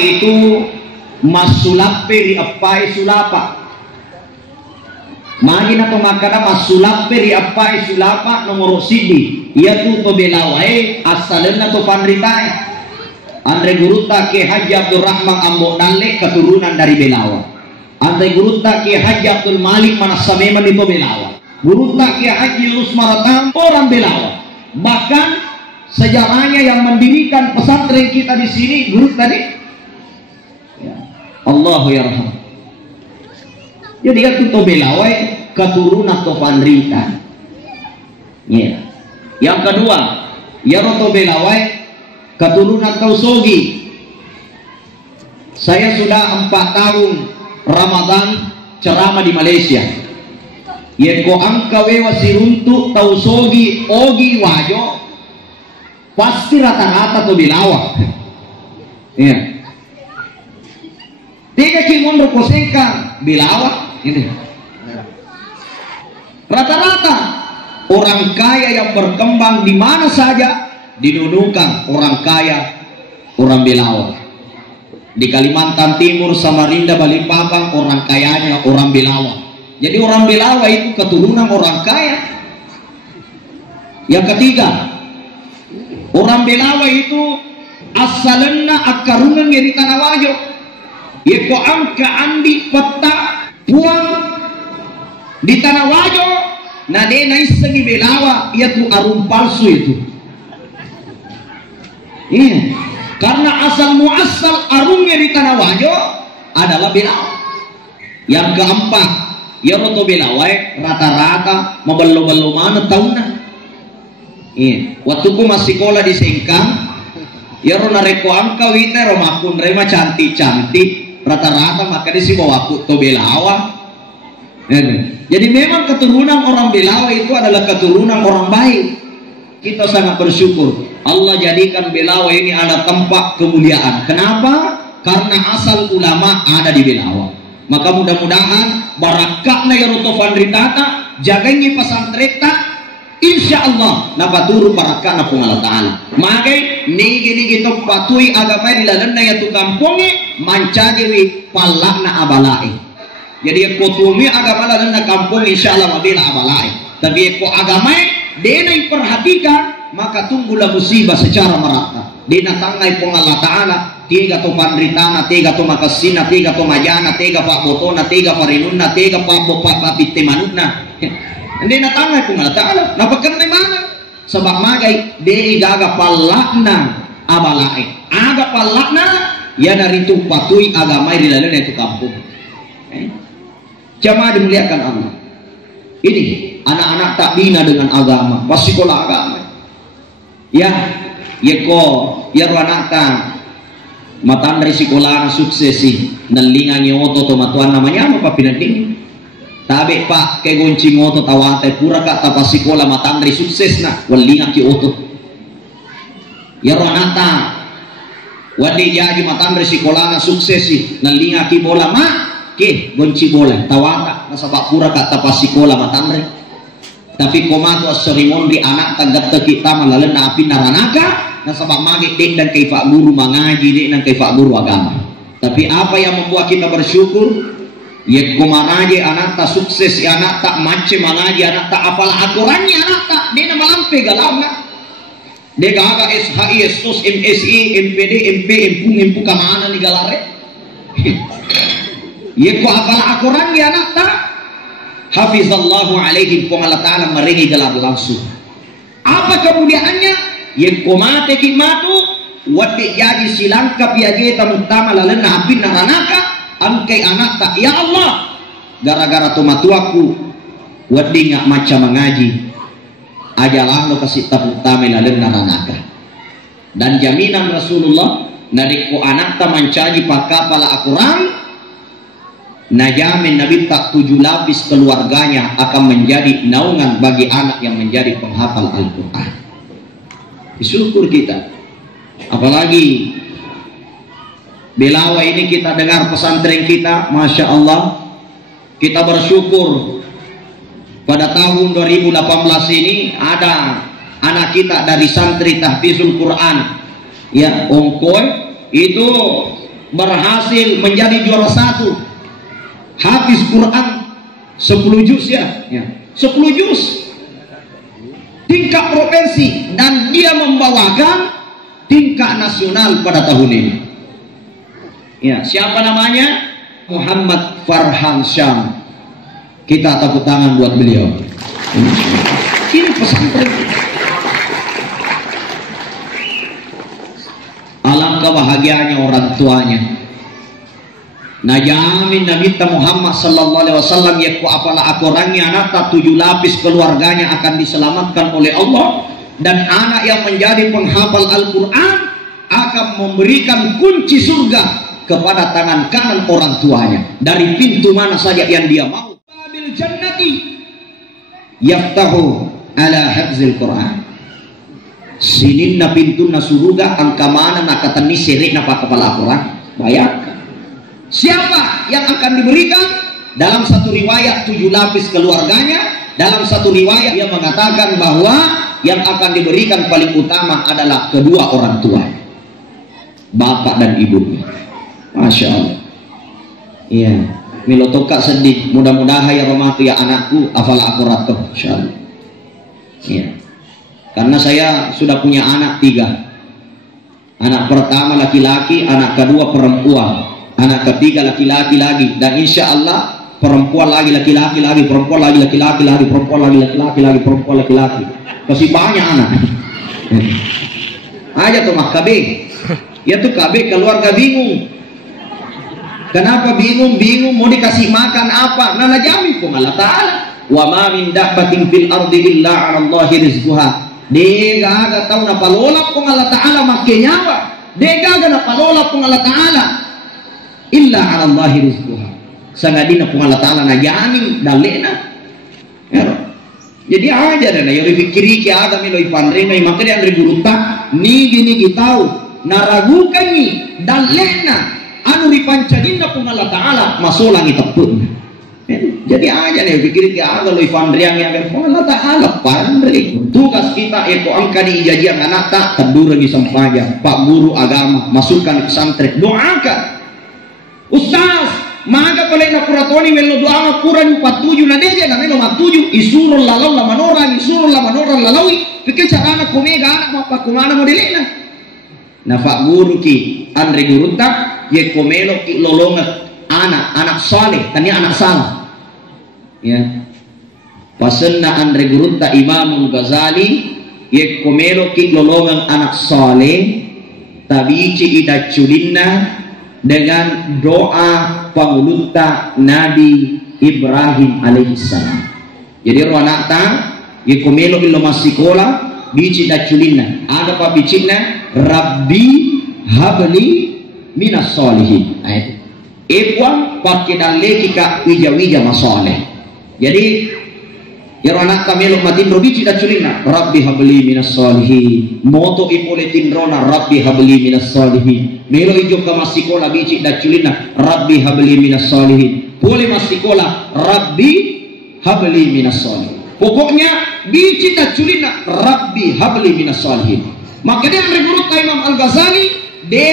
itu masulape ri appai sulapa. Magina to makada masulape ri appai sulapa nomor sidi. Ia tu to belawai asalna to panritai. Andre guruta ke Haji Abdul Rahman Ambo Dalle keturunan dari Belawa. Andre guruta ke Haji Abdul Malik Manasameman itu Belawa. Guruta ke Haji Lus Maratam orang Belawa. Bahkan sejarahnya yang mendirikan pesantren kita di sini guru tadi. Ya. Allahu yarham. Jadi kan itu Belawai keturunan to panritai. Ya. Yang kedua, ya roto Belawai keturunan Tausogi. Saya sudah 4 tahun Ramadan ceramah di Malaysia. Yeko angka wewa siruntu Tausogi ogi wajo pasti rata-rata to Belawa. Ya. Tiga kimun rokosengka Belawa ini. Rata-rata orang kaya yang berkembang di mana saja didudukan orang kaya orang Belawa. Di Kalimantan Timur, Samarinda, Balikpapan orang kayanya orang Belawa. Jadi orang Belawa itu keturunan orang kaya. Yang ketiga, orang Belawa itu asalnya akarungan dari tanah wajo. Yeko angka andi peta puang di tanah wajo. Nah dia naik segi Belawa, ia tuh arum palsu itu. Iya, karena asal muasal arumnya di tanah wajo adalah Belawa. Yang keempat, ya roto Belawai rata-rata membelu-belu mana tahunan. Iya, waktu ku masih sekolah di Sengkang, ya rona reko angka wite romakun rema cantik-cantik rata-rata maka di si bawa ku to Belawa. Jadi memang keturunan orang Belawa itu adalah keturunan orang baik. Kita sangat bersyukur Allah jadikan Belawa ini ada tempat kemuliaan. Kenapa? Karena asal ulama ada di Belawa. Maka mudah-mudahan barakatna ya roto fandritata jaganya pesantren insya Allah napa turu barakatna pung Allah Ta'ala. Maka nigi kita patui agama di lalanda ya tu kampungi mancajewi palakna abalai. Jadi kotumi agama lalanda kampung insya Allah mabila abalai. Tapi ko agama dena perhatikan maka tunggulah musibah secara merata. Dena tangai pung Allah Ta'ala tiga to pandritana, tiga to makasina, tiga to majana, tiga pak botona, tiga parinuna, tiga pak bopak bitemanuna. Dena tangai pung Allah Ta'ala. Napa kena mana? Sebab magai dei gaga palakna abalai. Aga palakna ya dari tu patui agama di dalam itu kampung. Jamaah dimuliakan Allah. Ini anak-anak tak bina dengan agama, pasti sekolah agama. Ya, yeko, ya ruanata, matan dari sekolah suksesi, nalingan nyoto to matuan namanya apa pinading. Tabe pak ke gonci ngoto tawate pura kata pas sekolah matan dari sukses na, walingan ki oto. Ya ruanata, wadi jadi matan dari sekolah suksesi, nalingan ki bola ma. Ke gonci bola tawata nasabak pura kata pasikola matandre tapi komato serimondri anak tanggap kita malalen api naranaka nasabak magi dek dan kaifa guru mengaji dek dan kaifa guru agama. Tapi apa yang membuat kita bersyukur ya komanaje anak tak sukses ya anak tak mace mengaji anak tak apalah aturannya anak tak dia malampe galauna dek aga SHI SOS MSI MPD MP empu kamana ni galare. Ya ko apalah Al-Quran ya anak tak hafizallahu alaihim pun Allah Ta'ala meringi gelar langsung. Apa kemudiannya? Ya ko mate kimatu wati jadi silangkap ya jeta mutama lalena abin naranaka angkai anak tak ya Allah gara-gara tomatuaku wati ngak maca mengaji ajalah lo kasih tabutame lalena naranaka. Dan jaminan Rasulullah nariko anak tak mencaji pakapala Al-Quran najamin Nabi tak 7 lapis keluarganya akan menjadi naungan bagi anak yang menjadi penghafal Al-Quran. Syukur kita. Apalagi Belawa ini kita dengar pesantren kita, Masya Allah kita bersyukur pada tahun 2018 ini ada anak kita dari santri tahfizul Quran ya Ongkoy itu berhasil menjadi juara 1, hafiz Quran 10 juz ya, 10 juz tingkat provinsi, dan dia membawakan tingkat nasional pada tahun ini. Ya, siapa namanya? Muhammad Farhan Syam. Kita tepuk tangan buat beliau. Ini pesantren. Alangkah bahagianya orang tuanya. Najamin Nabi Muhammad sallallahu alaihi wasallam yaku apalah akorangnya anak 7 lapis keluarganya akan diselamatkan oleh Allah, dan anak yang menjadi penghafal Al-Quran akan memberikan kunci surga kepada tangan kanan orang tuanya dari pintu mana saja yang dia mau. Bil jannati yaftahu ala hafzil Quran. Sininna pintu surga angka mana nak kata ni serik napa kepala Quran. Bayangkan. Siapa yang akan diberikan? Dalam satu riwayat 7 lapis keluarganya, dalam satu riwayat dia mengatakan bahwa yang akan diberikan paling utama adalah kedua orang tua, bapak dan ibunya. Masya Allah. Iya, milo toka sedih. Mudah-mudahan ya romatu ya anakku afal akurat toh, insya Allah. Iya. Karena saya sudah punya anak 3. Anak pertama laki-laki, anak kedua perempuan, anak ketiga laki-laki lagi, dan insya Allah perempuan lagi laki-laki lagi, perempuan lagi laki-laki lagi, perempuan lagi laki-laki lagi, perempuan laki-laki. Masih banyak anak. Aja tuh mah KB. Ya tuh KB keluarga bingung. Kenapa bingung? Bingung mau dikasih makan apa? Nah jamin pun Allah Ta'ala. Wa ma min dabbatin fil ardi illa 'ala Allahi rizquha. Dega aga tahu na palolap pun Allah Ta'ala make nyawa. Dega aga na palolap pun Allah Ta'ala. Illa 'ala Allahi rizquha. Sangadina pun Allah Ta'ala na jamin dalena. Ya. Jadi aja dan ya pikiri ki ada milo ipandrena makanya andre buruta ni gini kita naragukan ni dalena anu dipancadina pun Allah Ta'ala masulang itepun. Jadi aja nih pikir ke ada lo ifandriang yang pun Allah Ta'ala pandri tugas kita itu angka di ijajian anak tak tedur lagi sampaja Pak Guru agama masukkan ke pesantren doakan Ustaz maga pala na kuratoni melo doa kurang 47 na dia na melo 47 isurul lalau la manora lalawi pikir cara anak komega anak apa kumana modelena na Pak Guru ki andre gurunta ye komelo ki lolonga anak saleh tanya anak salah ya pasenna andre gurunta Imamul Ghazali ye komelo ki lolongan anak saleh tabici ida culinna dengan doa pangulunta Nabi Ibrahim alaihissalam. Jadi anak ta ye komelo ilo masikola bici da culinna ada pa bicina Rabbi habli minas solihin. Ayat Ibuang pakai daleki ka wija-wija masoleh. Jadi ya anak kamelo matin robi cida culina Rabbi habli minas solihin. Moto ipole tindrona Rabbi habli minas solihin. Melo ijo ka masikola bici da culina Rabbi habli minas solihin. Boleh masikola Rabbi habli minas solihin. Pokoknya bici da culina Rabbi habli minas solihin. Makanya yang menurut Imam Al-Ghazali de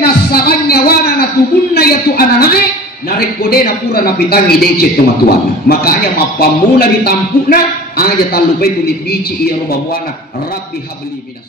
nasarannya wana natubunna yatu ananae narik kode na pura na pitangi dece tumatuan. Makanya mapamula ditampukna aja talupai kulit bici iya roba buana Rabbi habli minas